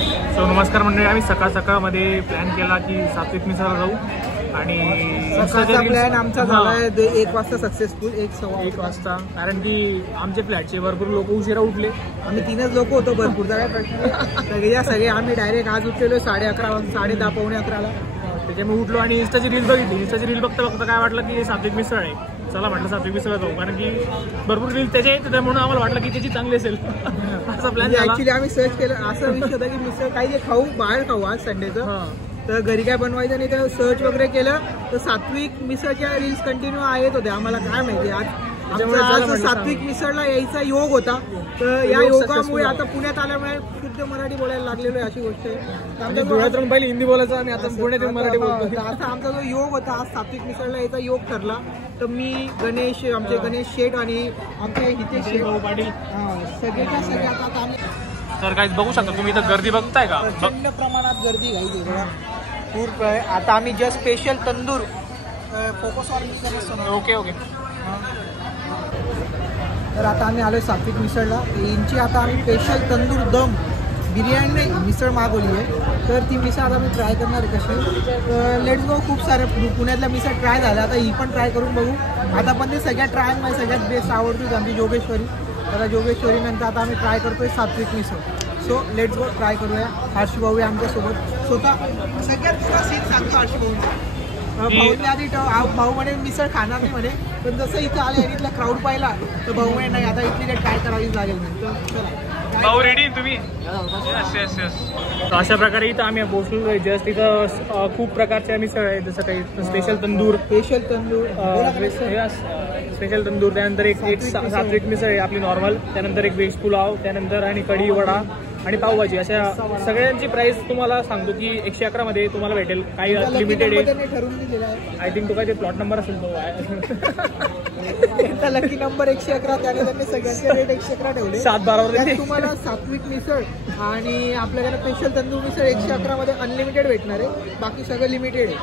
So नमस्कार मंडळी, आम्ही सकाळमध्ये प्लॅन केला की सात्विक मिसळला जाऊ आणि सकाळचा प्लॅन आमचा झालाय 1 वाजता सक्सेसफुल, 1 वाजता. कारण की आमच्या फ्लॅटचे भरपूर लोक उशिरा उठले. आम्ही 3च लोक होतो, भरपूर सगळे आम्ही डायरेक्ट आज उठलेलो 11:30 10:30 पावणे 11ला. त्याच्यामुळे उठलो आणि इंस्टाची रील बघितली. इंस्टाची रील बघता काय वाटलं की सात्विक मिसळ आहे, चला म्हटलं सात्विक मिसळला जाऊ. कारण की भरपूर रील त्याच्या येते, म्हणून आम्हाला वाटलं की त्याची चांगली असेल असा प्लॅन. ऍक्च्युली आम्ही सर्च केलं, असा विषय होता की मिसळ काही खाऊ, बाहेर खाऊ आज संडेचं. तर घरी काय बनवायचं नाही, तर सर्च वगैरे केलं तर सात्विक मिसळच्या रील्स कंटिन्यू येत होते. आम्हाला काय माहिती आज सात्विक मिसळला यायचा योग होता. तर या योगामुळे आता पुण्यात आल्यामुळे शुद्ध मराठी बोलायला लागलेलो आहे, अशी गोष्ट आहे. पुण्यातून पहिले हिंदी बोलायचं आणि आता पुण्यात मराठी बोलतो. आता आमचा जो योग होता आज सात्विक मिसळला यायचा योग ठरला. तर मी गणेश, आमचे गणेश शेठ आणि आमचे हितेश शेठ पाटील सगळ्याच्या सगळ्या आता आम्ही. तर काय बघू शकता तुम्ही, इथं गर्दी बघताय का? प्रचंड प्रमाणात गर्दी घाई खूप आहे. आता आम्ही just special tandoor focus on. Okay. तर आता आम्ही आलोय सात्विक मिसळला. यांची आता आम्ही स्पेशल तंदूर दम बिर्याणी नाही, मिसळ मागवली आहे. तर ती मिसळ आता मी ट्राय करणार आहे कशी. Let's go. खूप सारे पुण्यातल्या मिसळ ट्राय झाल्या, आता ही पण ट्राय करून बघू. आता पण ते सगळ्यात ट्राय मला सगळ्यात बेस्ट आवडतो आमची जोगेश्वरी. तर जोगेश्वरी नंतर आता आम्ही ट्राय करतोय सात्विक मिसळ. सो लेट्स गो, ट्राय करूया. हर्षी भाऊ आमच्यासोबत स्वतः. सगळ्यात तुला सीन सांगतो हर्षी भाऊने आधी भाऊ म्हणे मिसळ खाणार नाही म्हणे, पण जसं इथं आले इथला क्राऊड पाहिला तर भाऊ म्हणे नाही, आता इथली ट्राय करावीच लागेल. भाऊ रेडी तुम्ही? अशा प्रकारे इथं आम्ही पोहोचलो. जस्ट इथं खूप प्रकारच्या मिसळ आहे, जसं काही स्पेशल तंदूर, त्यानंतर एक सात्विक मिसळ आहे आपली नॉर्मल, त्यानंतर एक व्हेज पुलाव, त्यानंतर आणि कढी वडा आणि पावभाजी. अशा सगळ्यांची प्राइस तुम्हाला सांगतो की 111 मध्ये तुम्हाला भेटेल. काही लिमिटेड आहे, आय थिंक तो काय ते प्लॉट नंबर असेल तो. लकी नंबर 111, त्याने त्यांनी सगळ्यांचे रेट 111 ठेवले. 7-12 तुम्हाला सात्विक मिसळ आणि आपल्याकडे स्पेशल तंदूर मिसळ 111 मध्ये अनलिमिटेड भेटणार आहे, बाकी सगळं लिमिटेड आहे.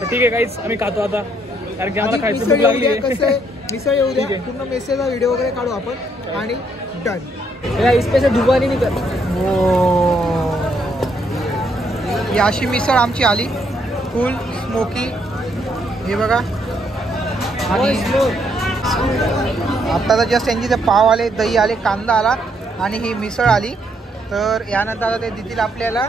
ठीक आहे काहीच आम्ही खातो आता, कारण की आम्हाला खायची भूक लागली आहे. कसं आहे, मिसळ येऊ द्या, पूर्ण मेसेजचा व्हिडिओ वगैरे काढू आपण आणि डन. इसपे डुबानी नाही कर. अशी मिसळ आमची आली, फुल स्मोकी. हे बघा. आणि आता तर जस्ट यांची पाव आले, दही आले, कांदा आला आणि ही मिसळ आली. तर यानंतर आता ते देतील आपल्याला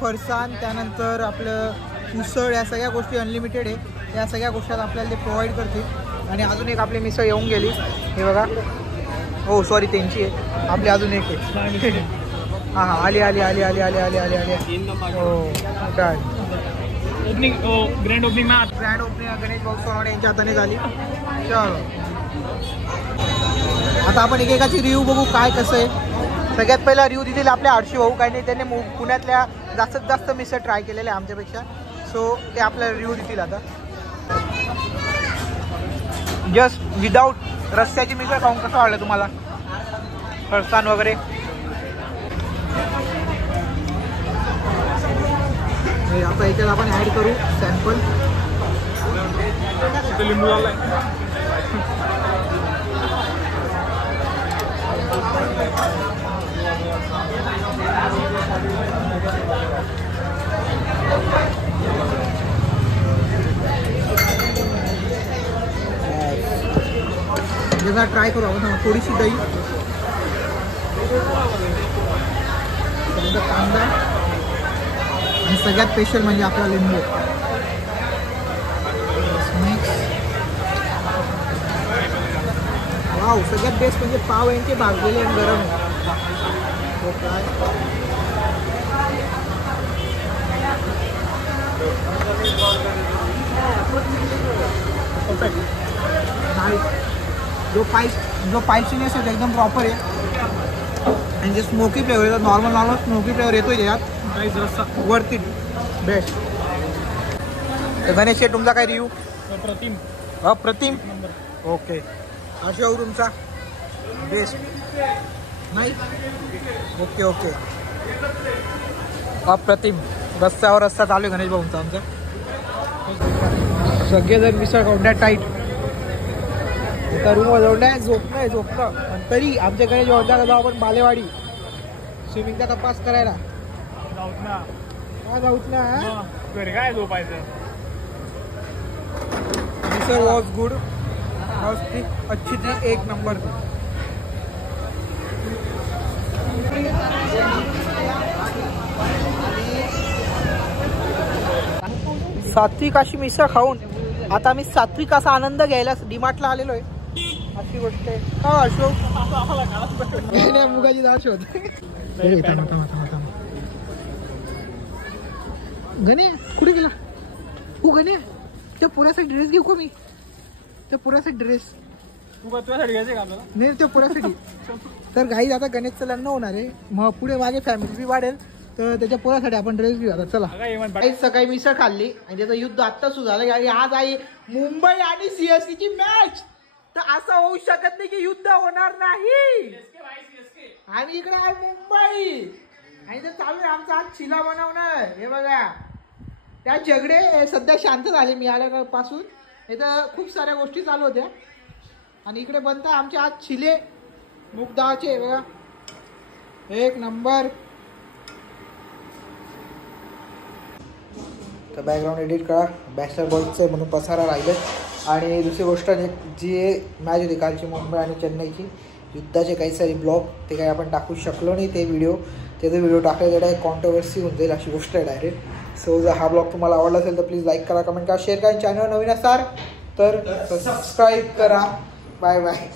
फरसाण, त्यानंतर आपलं उसळ. या सगळ्या गोष्टी अनलिमिटेड आहे, या सगळ्या गोष्टी आपल्याला ते प्रोव्हाइड करतील. आणि अजून एक आपली मिसळ येऊन गेली, हे बघा. हो सॉरी, त्यांची आहे, आपली अजून एक आहे. हां आली. हो डन. ग्रँड ओपनिंग गणेश भाऊ सोनवणे यांच्या हाताने झाली. चलो आता आपण एकेकाची रिव्ह्यू बघू काय कसं आहे. सगळ्यात पहिला रिव्ह्यू दिलेला आपल्या हर्षी भाऊ, काही नाही त्यांनी पुण्यातल्या जास्तीत जास्त मिसळ ट्राय केलेल्या आहे आमच्यापेक्षा. सो ते आपल्याला रिव्ह्यू देतील आता. जस्ट विदाऊट रस्त्याची मिसळ खाऊन कसं वाटलं तुम्हाला, फरसाण वगैरे? आता याच्यात आपण ऍड करू सॅम्पल. लिंबू लावलाय. जरा ट्राय करू आपण. थोडीशी दही, कांदा आणि सगळ्यात स्पेशल म्हणजे आपला लिंबू. वाव, सगळ्यात बेस्ट म्हणजे पाव यांचे भाजलेले आणि गरम. जो स्पायसीनेस आहे एकदम प्रॉपर आहे. आणि जे स्मोकी फ्लेवर येतो, नॉर्मल स्मोकी फ्लेवर येतो यात. काहीच रस्सा वर्थ इट, बेस्ट. गणेश शेठ तुमचा काय रिव्ह्यू? अप्रतिम. ओके. हर्षभाऊ तुमचा? बेस्ट नाही? ओके. अप्रतिम. रस्त्यावर रस्ता चालू आहे गणेश भाऊंचा आमचा. सगळेजण मिसळ खाऊन टाईट. रूम जाऊन झोपणं. तरी आमच्याकडे जेव्हा जाऊ आपण बालेवाडी स्विमिंगचा तपास करायला जाऊत ना काय जाऊच ना. घरी काय झोपायचं. मिसळ वॉज गुड, अच्छी थी, एक नंबर. सात्विक अशी मिसळ खाऊन आता आम्ही सात्विक असा आनंद घ्यायला डीमार्टला आलेलो आहे. अशी गोष्ट आहे का अशोक? मुगाची डाळ शोध. गणे कुठे गेला? हो गणे, त्या पुऱ्यासाठी ड्रेस घेऊ का मी? त्या पुऱ्यासाठी ड्रेस नाही, त्या पुऱ्यासाठी. तर गाईज आता गणेशचं लग्न होणार आहे, मग पुढे मागे फॅमिली बी वाढेल, तर त्याच्या पोरासाठी आपण ड्रेस घेऊ. आता चला. सकाळी मिसळ खाल्ली आणि त्याचं युद्ध आत्ता सुरू झालं. आज आहे मुंबई आणि सीएसके ची मॅच. तर असं होऊ शकत नाही की युद्ध होणार नाही. आणि इकडे आहे मुंबई आणि तर चालू आहे आमचा आज चिला बनवणं. हे बघा, त्या झगडे सध्या शांत झाले मी आल्यापासून. इथं खूप साऱ्या गोष्टी चालू होत्या आणि इकडे बनतं आमचे आज चिले मुगदाळचे. बघा, एक नंबर. तर बॅकग्राऊंड एडिट करा, बॅचलर बॉयचं म्हणून पसारा राहिलं. आणि दुसरी गोष्ट जी मॅच होती कालची मुंबई आणि चेन्नईची, युद्धाचे काही सारे ब्लॉग ते काही आपण टाकू शकलो नाही. ते व्हिडिओ टाकले तर कॉन्ट्रोवर्सी होऊन जाईल अशी गोष्ट आहे डायरेक्ट. सो जर हा ब्लॉग तुम्हाला आवडला असेल तर प्लीज लाईक करा, कमेंट करा, शेअर करा. चॅनल नवीन असाल तर सबस्क्राईब करा. Bye bye.